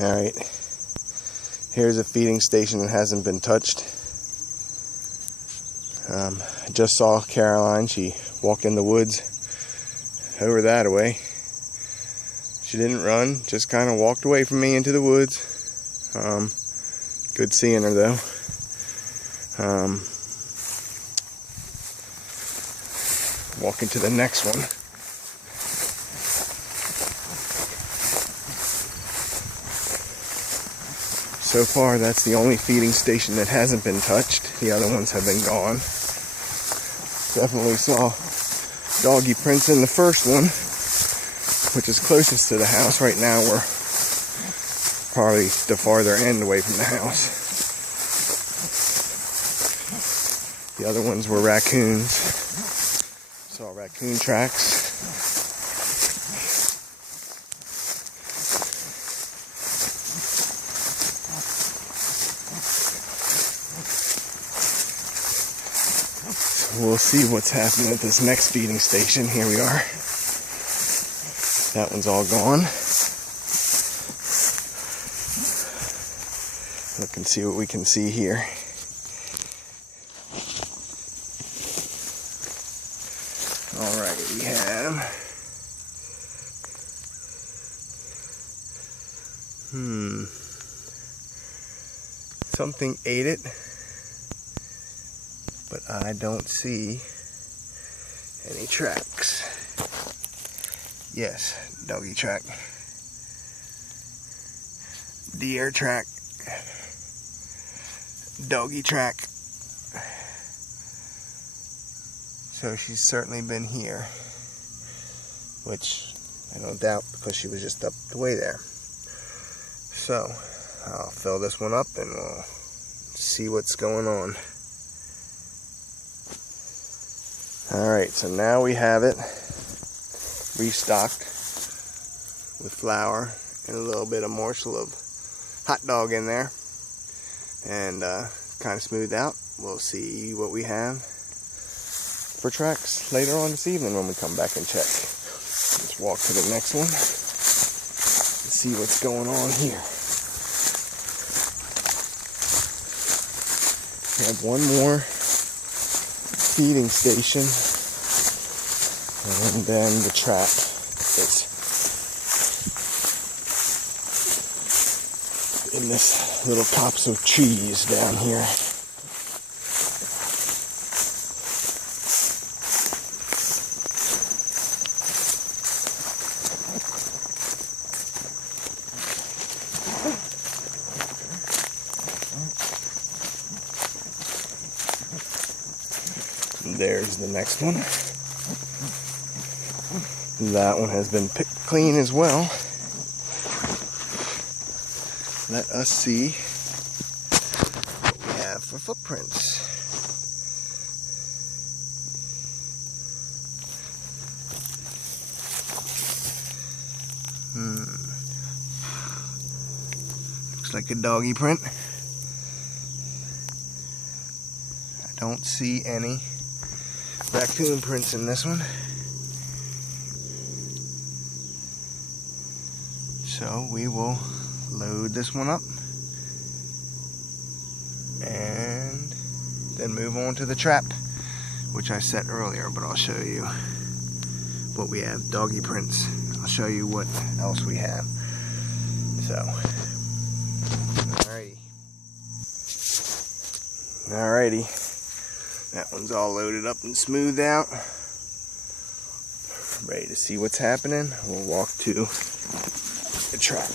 Alright, here's a feeding station that hasn't been touched. I just saw Caroline. She walked in the woods over that way. She didn't run, just kind of walked away from me into the woods. Good seeing her though. Walking to the next one. So far, that's the only feeding station that hasn't been touched. The other ones have been gone. Definitely saw doggy prints in the first one, which is closest to the house. Right now, we're probably the farther end away from the house. The other ones were raccoons. Saw raccoon tracks. We'll see what's happening at this next feeding station. Here we are. That one's all gone. Look and see what we can see here. Alright, we have something ate it. But I don't see any tracks. Yes, doggy track. Deer track. Doggy track. So she's certainly been here. Which I don't doubt, because she was just up the way there. So I'll fill this one up and we'll see what's going on. Alright, so now we have it restocked with flour and a little bit of morsel of hot dog in there, and kind of smoothed out. We'll see what we have for tracks later on this evening when we come back and check. Let's walk to the next one and see what's going on here. We have one more feeding station, and then the trap is in this little copse of trees down here. There's the next one. That one has been picked clean as well. Let us see what we have for footprints. Looks like a doggy print. I don't see any raccoon prints in this one. So we will load this one up and then move on to the trap, which I set earlier, but I'll show you what we have. Doggy prints. I'll show you what else we have. So, alrighty. That one's all loaded up and smoothed out. Ready to see what's happening. We'll walk to the trap.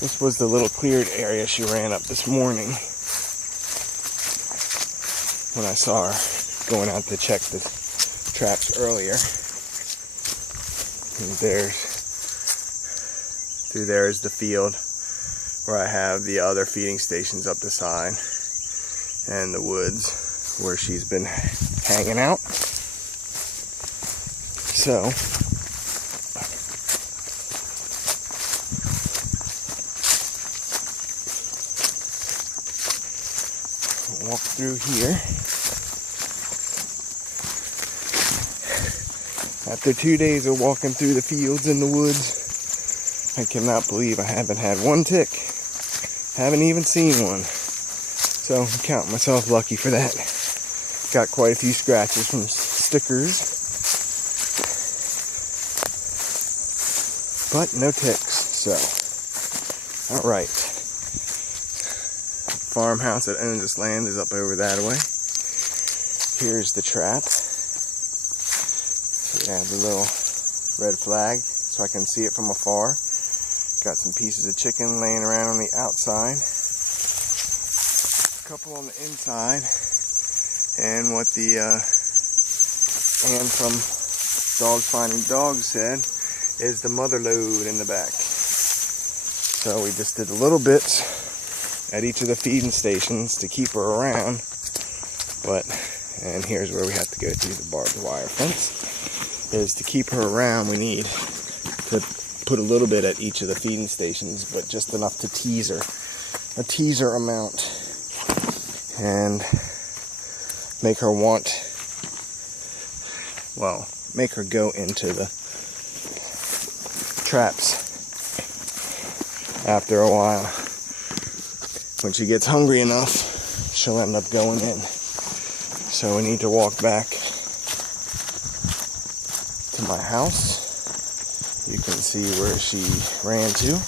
This was the little cleared area she ran up this morning when I saw her going out to check the traps earlier. And through there is the field where I have the other feeding stations up the side, and the woods where she's been hanging out. So walk through here. After 2 days of walking through the fields and the woods, I cannot believe I haven't had one tick. Haven't even seen one. So I'm counting myself lucky for that. Got quite a few scratches from stickers, but no ticks. So, all right. Farmhouse that owns this land is up over that way. Here's the trap. We have the little red flag so I can see it from afar. Got some pieces of chicken laying around on the outside. A couple on the inside. And what the Ann from Dogs Finding Dogs said is the mother load in the back. So we just did a little bit at each of the feeding stations to keep her around. And here's where we have to go through the barbed wire fence. Is to keep her around, we need to put a little bit at each of the feeding stations, but just enough to tease her. A teaser amount. And make her make her go into the traps after a while. When she gets hungry enough, she'll end up going in. So we need to walk back to my house. You can see where she ran to.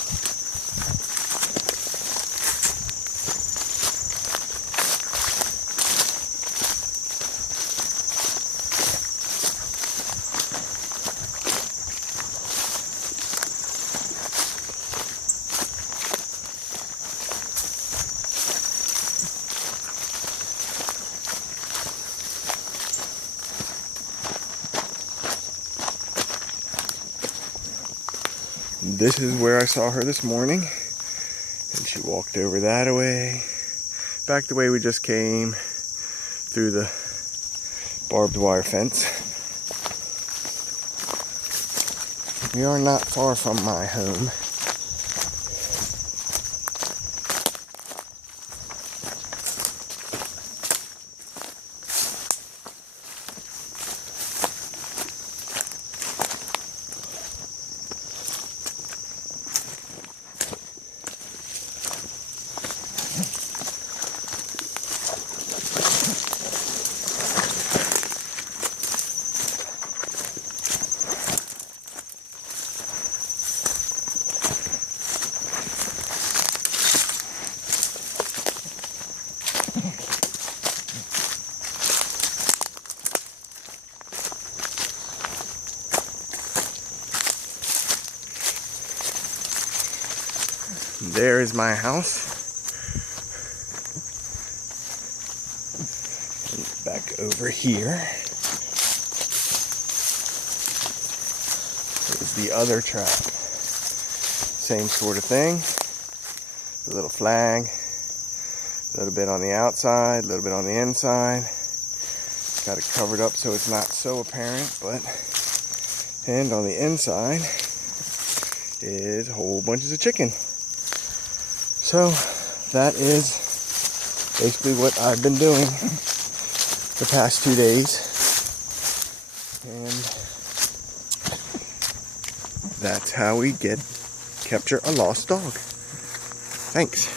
This is where I saw her this morning, and she walked over that way, back the way we just came, through the barbed wire fence. We are not far from my home. There is my house. And back over here is the other trap. Same sort of thing. The little flag. A little bit on the outside, a little bit on the inside. Got it covered up so it's not so apparent, and on the inside is whole bunches of chicken. So that is basically what I've been doing the past 2 days. And that's how we capture a lost dog. Thanks.